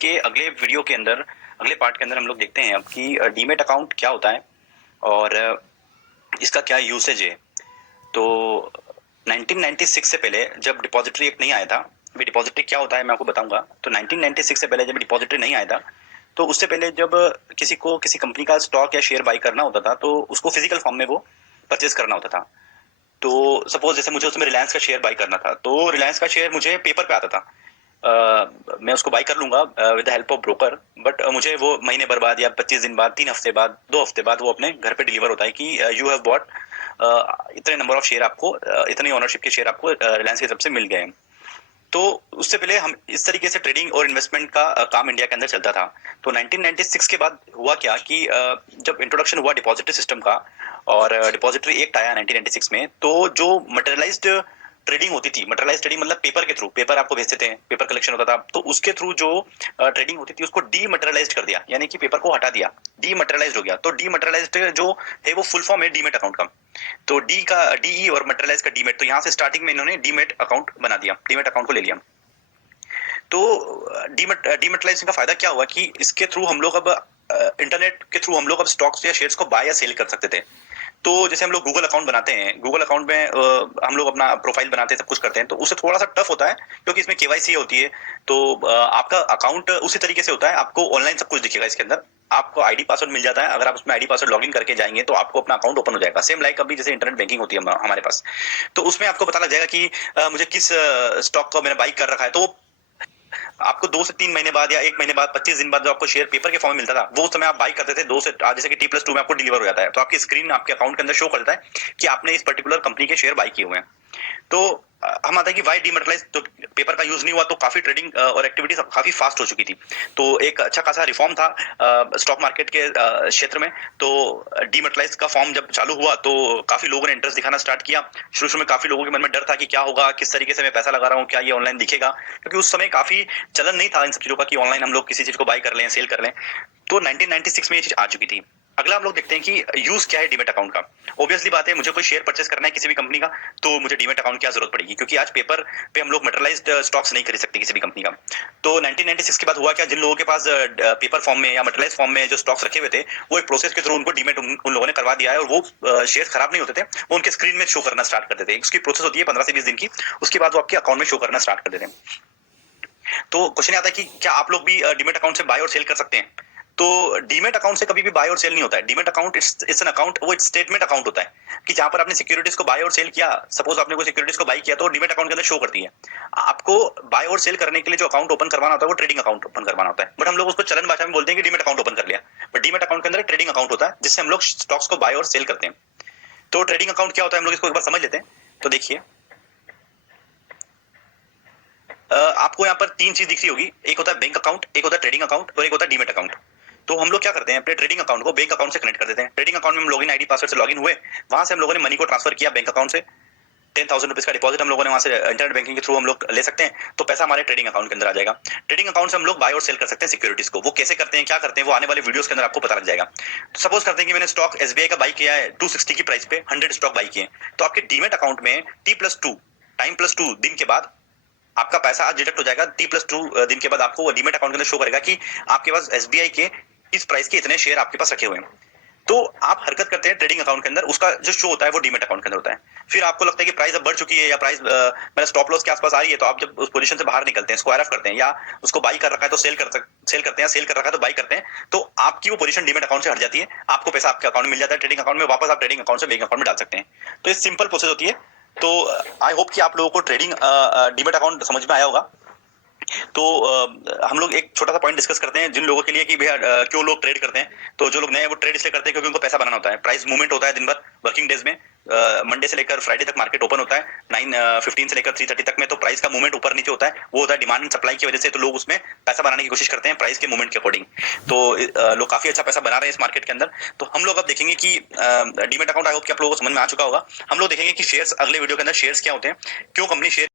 के अगले वीडियो के अंदर, अगले पार्ट के अंदर हम लोग देखते हैं अब कि डीमैट अकाउंट क्या होता है और इसका क्या यूसेज है। तो 1996 से पहले जब डिपॉजिटरी एक्ट नहीं आया था, अभी डिपॉजिटरी क्या होता है मैं आपको बताऊंगा। तो 1996 से पहले जब डिपॉजिटरी नहीं आया था, तो उससे पहले जब किसी को किसी कंपनी का स्टॉक या शेयर बाई करना होता था तो उसको फिजिकल फॉर्म में वो परचेज करना होता था। तो सपोज जैसे मुझे उसमें रिलायंस का शेयर बाई करना था, तो रिलायंस का शेयर मुझे पेपर पे आता था। मैं उसको बाई कर लूंगा with the help of broker, but मुझे वो महीने भर बाद या 25 दिन बाद, 3 हफ्ते बाद, 2 हफ्ते बाद वो अपने घर पे डिलीवर होता है कि यू हैव बॉट इतने नंबर ऑफ शेयर आपको, इतनी ओनरशिप के शेयर आपको रिलायंस की तरफ से मिल गए हैं। तो उससे पहले हम इस तरीके से ट्रेडिंग और इन्वेस्टमेंट का काम इंडिया के अंदर चलता था। तो 1996 के बाद हुआ क्या कि जब इंट्रोडक्शन हुआ डिपॉजिटरी सिस्टम का और डिपॉजिटरी एक्ट आया 1996 में, तो जो मटेरियलाइज्ड ट्रेडिंग होती थी, मटेरियलाइज्ड ट्रेडिंग मतलब पेपर के थ्रू, पेपर आपको भेजते थे, पेपर कलेक्शन होता था, तो उसके थ्रू जो ट्रेडिंग होती थी उसको डीमटेरियलाइज्ड कर दिया, यानी कि पेपर को हटा दिया, डीमटेरियलाइज्ड हो गया। तो डीमटेरियलाइज्ड जो है वो फुल फॉर्म है डीमेट अकाउंट का। तो डी का डीई और मटेरियलाइज का डीमेट, तो यहाँ से स्टार्टिंग में इन्होंने डीमेट अकाउंट बना दिया, डीमेट अकाउंट को ले लिया। तो डीमेटलाइजेशन का फायदा क्या हुआ कि इसके थ्रू हम लोग अब इंटरनेट के थ्रू हम लोग अब स्टॉक्स या शेयर्स को बाय या सेल कर सकते थे। तो जैसे हम लोग गूगल अकाउंट बनाते हैं, गूगल अकाउंट में हम लोग अपना प्रोफाइल बनाते हैं, सब कुछ करते हैं, तो उससे थोड़ा सा टफ होता है क्योंकि इसमें केवाईसी होती है। तो आपका अकाउंट उसी तरीके से होता है, आपको ऑनलाइन सब कुछ दिखेगा इसके अंदर, आपको आईडी पासवर्ड मिल जाता है। अगर आप उसमें आईडी पासवर्ड लॉगिन करके जाएंगे तो आपको अपना अकाउंट ओपन हो जाएगा, सेम लाइक अभी जैसे इंटरनेट बैंकिंग होती है हमारे पास। तो उसमें आपको पता लग जाएगा कि मुझे किस स्टॉक को मैंने बाई कर रखा है। तो आपको 2 से 3 महीने बाद या 1 महीने बाद, 25 दिन बाद जो आपको शेयर पेपर के फॉर्म में मिलता था, वो उस समय आप बाई करते थे। दो से जैसे कि T+2 में आपको डिलीवर हो जाता है, तो आपकी स्क्रीन आपके अकाउंट के अंदर शो करता है कि आपने इस पर्टिकुलर कंपनी के शेयर बाई किए हुए हैं। तो हम आता है कि वाई डीमेटलाइज, तो पेपर का यूज नहीं हुआ तो काफी ट्रेडिंग और एक्टिविटीज काफी फास्ट हो चुकी थी। तो एक अच्छा खासा रिफॉर्म था स्टॉक मार्केट के क्षेत्र में। तो डीमेटलाइज का फॉर्म जब चालू हुआ तो काफी लोगों ने इंटरेस्ट दिखाना स्टार्ट किया। शुरू शुरू में काफी लोगों के मन में डर था कि क्या होगा, किस तरीके से मैं पैसा लगा रहा हूँ, क्या ये ऑनलाइन दिखेगा, क्योंकि उस समय काफी चलन नहीं था इन सब चीजों का कि ऑनलाइन हम लोग किसी चीज को बाई कर लें, सेल कर लें। तो 1996 में ये चीज आ चुकी थी। अगला हम लोग देखते हैं कि यूज क्या है डीमेट अकाउंट का। ऑब्वियसली बात है, मुझे कोई शेयर परचेस करना है किसी भी कंपनी का, तो मुझे डीमेट अकाउंट की जरूरत पड़ेगी, क्योंकि आज पेपर पे हम लोग मटेरियलाइज्ड स्टॉक्स नहीं खरीद सकते किसी भी कंपनी का। तो 1996 के बाद हुआ क्या, जिन लोगों के पास पेपर फॉर्म में या मटेरियलाइज फॉर्म में जो स्टॉक्स रखे हुए थे, वो एक प्रोसेस के थ्रू उनको डीमेट उन लोगों ने करवा दिया है, और वो शेयर खराब नहीं होते थे, वो उनके स्क्रीन में शो करना स्टार्ट कर देते हैं। उसकी प्रोसेस होती है 15 से 20 दिन की, उसके बाद वो आपके अकाउंट में शो करना स्टार्ट कर देते हैं। तो क्वेश्चन आता है कि क्या आप लोग भी डीमेट अकाउंट से बाय और सेल कर सकते हैं। तो डीमेट अकाउंट से कभी भी बाय और सेल नहीं होता है। Demat account it's an account, वो एक स्टेटमेंट अकाउंट होता है कि जहां पर आपने सिक्योरिटीज को बाय और सेल किया। सपोज आपने कोई सिक्योरिटीज को बाय किया तो डीमेट अकाउंट के अंदर शो करती है। आपको बाय और सेल करने के लिए जो अकाउंट ओपन करवाना होता है वो ट्रेडिंग अकाउंट ओपन करवाना होता है, बट हम लोग उसको चलन भाषा में बोलते हैं कि डीमेट अकाउंट ओपन कर लिया। बट डीमेट अकाउंट के अंदर ट्रेडिंग अकाउंट होता है जिससे हम लोग स्टॉक्स को बाय और सेल करते हैं। तो ट्रेडिंग अकाउंट क्या होता है हम लोग इसको एक बार समझ लेते हैं। तो देखिए, आपको यहाँ पर 3 चीज दिख रही होगी, एक होता है बैंक अकाउंट, एक होता है ट्रेडिंग अकाउंट और एक होता है डीमेट अकाउंट। तो हम लोग क्या करते हैं, अपने ट्रेडिंग अकाउंट को बैंक अकाउंट से कनेक्ट कर देते हैं। ट्रेडिंग अकाउंट में हम लॉगिन आईडी पासवर्ड से लॉगिन हुए, वहां से हम लोगों ने मनी को ट्रांसफर किया बैंक अकाउंट से। 10,000 रुपीज का डिपॉजिट हम लोगों ने वहां से इंटरनेट बैंकिंग के थ्रू हम लोग ले सकते हैं, तो पैसा हमारे ट्रेडिंग अकाउंट के अंदर आ जाएगा। ट्रेडिंग अकाउंट से हम लोग बाय और सेल कर सकते हैं सिक्योरिटीज को। वो कैसे करते हैं, क्या करते हैं, वो आने वाले वीडियोस के अंदर आपको पता लग जाएगा। तो सपोज करते हैं कि मैंने स्टॉक एसबीआई का बाई किया है 260 की प्राइस पे, 100 स्टॉक बाई किए, तो आपके डीमेट अकाउंट में T+2 टाइम प्लस 2 दिन के बाद आपका पैसा आज डिडक्ट हो जाएगा। T+2 दिन के बाद आपको वो डीमेट अकाउंट के अंदर शो करेगा कि आपके पास एसबीआई के इस प्राइस के इतने शेयर आपके पास रखे हुए हैं। तो आप हरकत करते हैं ट्रेडिंग अकाउंट के अंदर, उसका जो शो होता है वो डीमेट अकाउंट के अंदर होता है। फिर आपको लगता है कि प्राइस अब बढ़ चुकी है या प्राइस मेरा स्टॉप लॉस के आसपास आ रही है, तो आप जब उस पोजीशन से बाहर निकलते हैं, स्क्वायर ऑफ करते हैं, या उसको बाई कर रखा है तो सेल करते हैं, सेल कर रखा है तो बाई करते हैं, तो आपकी वो पोजीशन डीमेट अकाउंट से हट जाती है, आपको पैसा आपके अकाउंट में मिल जाता है ट्रेडिंग अकाउंट में, वापस आप ट्रेडिंग अकाउंट से बैंक अकाउंट में डाल सकते हैं। तो ये सिंपल प्रोसेस होती है। तो आई होप कि आप लोगों को ट्रेडिंग डीमेट अकाउंट समझ में आया होगा। तो हम लोग एक छोटा सा पॉइंट डिस्कस करते हैं जिन लोगों के लिए कि भैया क्यों लोग ट्रेड करते हैं। तो जो लोग नए वो ट्रेड इसलिए करते हैं क्योंकि उनको पैसा बनाना होता है। प्राइस मूवमेंट होता है दिन भर वर्किंग डेज में, मंडे से लेकर फ्राइडे तक मार्केट ओपन होता है 9:15 से लेकर 3:30 तक में। तो प्राइस का मूवमेंट ऊपर नीचे होता है, वो होता है डिमांड एंड सप्लाई की वजह से। तो लोग उसमें पैसा बनाने की कोशिश करते हैं प्राइस के मूवमेंट के अकॉर्डिंग। तो लोग काफी अच्छा पैसा बना रहे हैं इस मार्केट के अंदर। तो हम लोग अब देखेंगे कि डीमेट अकाउंट आई होप कि आप लोगों को समझ में आ चुका होगा। हम लोग देखेंगे कि शेयर्स, अगले वीडियो के अंदर शेयर्स क्या होते हैं, क्यों कंपनी शेयर